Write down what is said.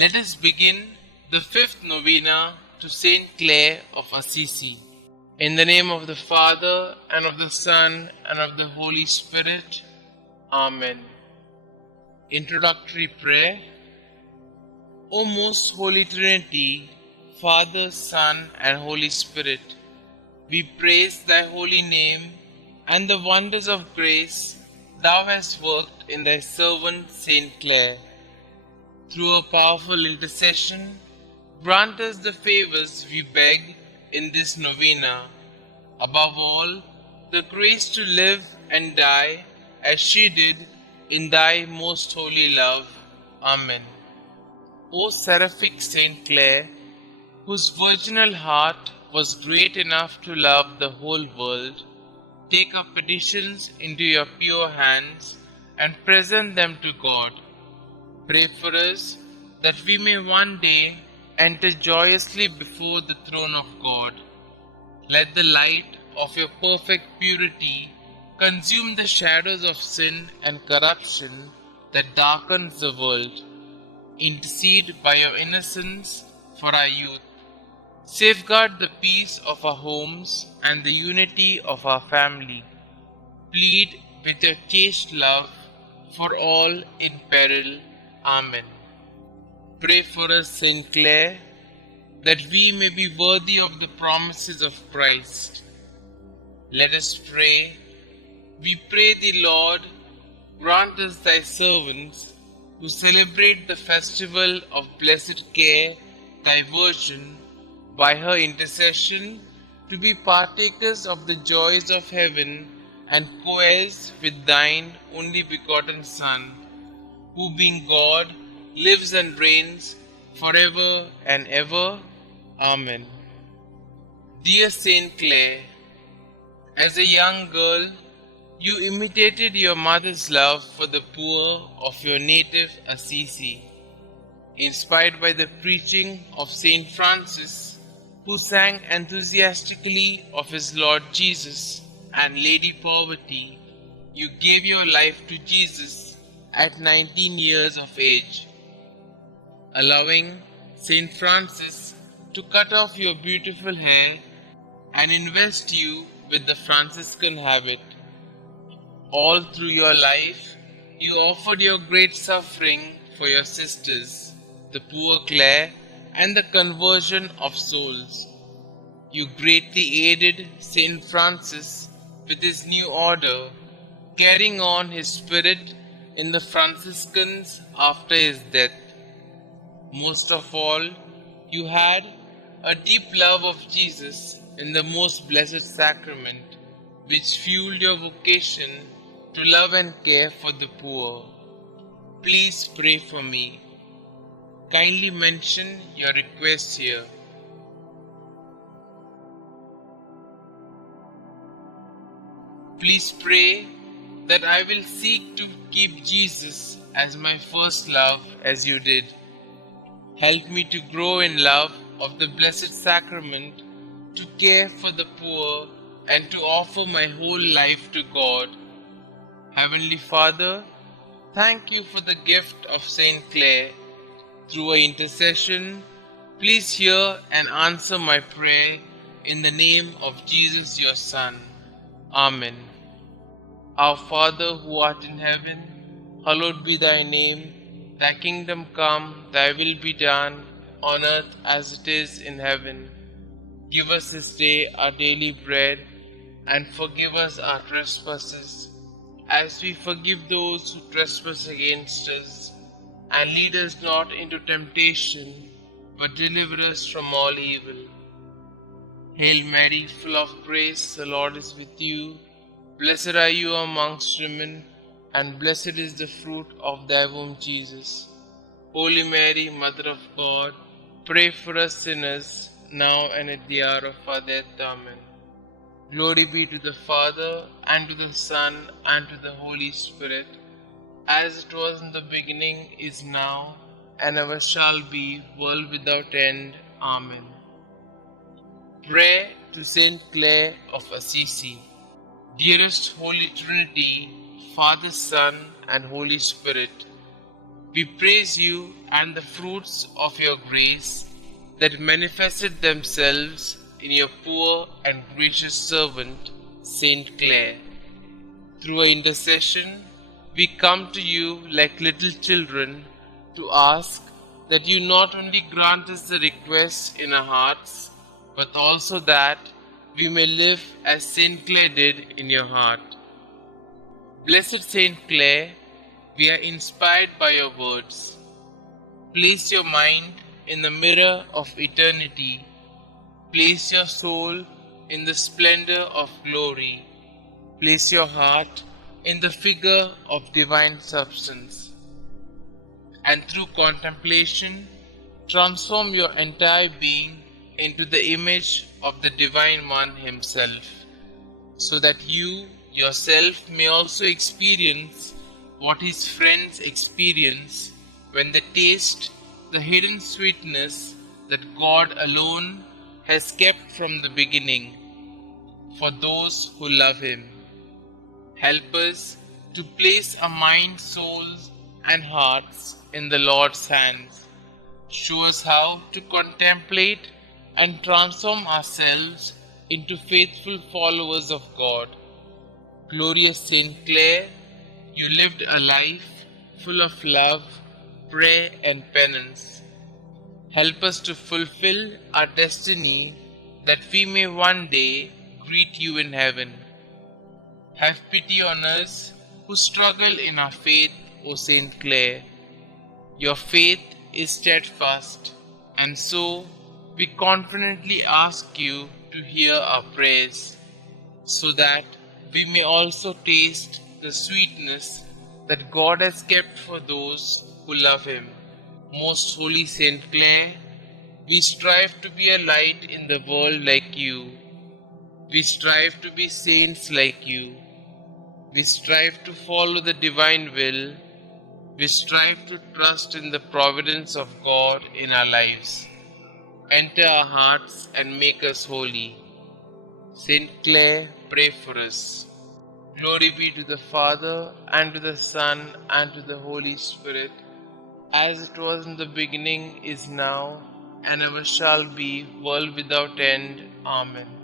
Let us begin the fifth novena to St Clare of Assisi. In the name of the Father, and of the Son, and of the Holy Spirit. Amen. Introductory Prayer. O most Holy Trinity, Father, Son, and Holy Spirit, we praise thy holy name and the wonders of grace thou hast worked in thy servant St Clare. Through a powerful intercession, grant us the favors we beg in this novena. Above all, the grace to live and die as she did in thy most holy love. Amen. O seraphic St Clare, whose virginal heart was great enough to love the whole world, take our petitions into your pure hands and present them to God. Pray for us that we may one day enter joyously before the throne of God. Let the light of your perfect purity consume the shadows of sin and corruption that darkens the world. Intercede by your innocence for our youth. Safeguard the peace of our homes and the unity of our family. Plead with your chaste love for all in peril. Amen. Pray for us, St. Clare, that we may be worthy of the promises of Christ. Let us pray. We pray thee, Lord, grant us thy servants, who celebrate the festival of blessed Care, thy Virgin, by her intercession, to be partakers of the joys of heaven and co-heirs with thine only begotten Son, who being God, lives and reigns forever and ever. Amen. Dear St. Clare, as a young girl, you imitated your mother's love for the poor of your native Assisi. Inspired by the preaching of St. Francis, who sang enthusiastically of his Lord Jesus and Lady Poverty, you gave your life to Jesus at 19 years of age, allowing St. Francis to cut off your beautiful hair and invest you with the Franciscan habit. All through your life, you offered your great suffering for your sisters, the poor Clare, and the conversion of souls. You greatly aided St. Francis with his new order, carrying on his spirit in the Franciscans after his death. Most of all, you had a deep love of Jesus in the most blessed sacrament, which fueled your vocation to love and care for the poor. Please pray for me. Kindly mention your requests here. Please pray that I will seek to keep Jesus as my first love as you did. Help me to grow in love of the Blessed Sacrament, to care for the poor, and to offer my whole life to God. Heavenly Father, thank you for the gift of St. Clare. Through her intercession, please hear and answer my prayer in the name of Jesus your Son. Amen. Our Father who art in heaven, hallowed be thy name. Thy kingdom come, thy will be done, on earth as it is in heaven. Give us this day our daily bread, and forgive us our trespasses, as we forgive those who trespass against us. And lead us not into temptation, but deliver us from all evil. Hail Mary, full of grace, the Lord is with you. Blessed are you amongst women, and blessed is the fruit of thy womb, Jesus. Holy Mary, Mother of God, pray for us sinners, now and at the hour of our death. Amen. Glory be to the Father, and to the Son, and to the Holy Spirit, as it was in the beginning, is now, and ever shall be, world without end. Amen. Prayer to St. Clare of Assisi. Dearest Holy Trinity, Father, Son, and Holy Spirit, We praise you and the fruits of your grace that manifested themselves in your poor and gracious servant, St. Clare. Through her intercession, we come to you like little children to ask that you not only grant us the requests in our hearts, but also that we may live as St. Clare did in your heart. Blessed St. Clare, we are inspired by your words. Place your mind in the mirror of eternity. Place your soul in the splendor of glory. Place your heart in the figure of divine substance. And through contemplation, transform your entire being into the image of the Divine One Himself, so that you yourself may also experience what His friends experience when they taste the hidden sweetness that God alone has kept from the beginning for those who love Him. Help us to place our minds, souls, and hearts in the Lord's hands. Show us how to contemplate and transform ourselves into faithful followers of God. Glorious St. Clare, you lived a life full of love, prayer, and penance. Help us to fulfill our destiny that we may one day greet you in heaven. Have pity on us who struggle in our faith, O St. Clare. Your faith is steadfast, and so we confidently ask you to hear our prayers, so that we may also taste the sweetness that God has kept for those who love Him. Most Holy St. Clare, we strive to be a light in the world like you. We strive to be saints like you. We strive to follow the divine will. We strive to trust in the providence of God in our lives. Enter our hearts and make us holy. St. Clare, pray for us. Glory be to the Father, and to the Son, and to the Holy Spirit, as it was in the beginning, is now, and ever shall be, world without end. Amen.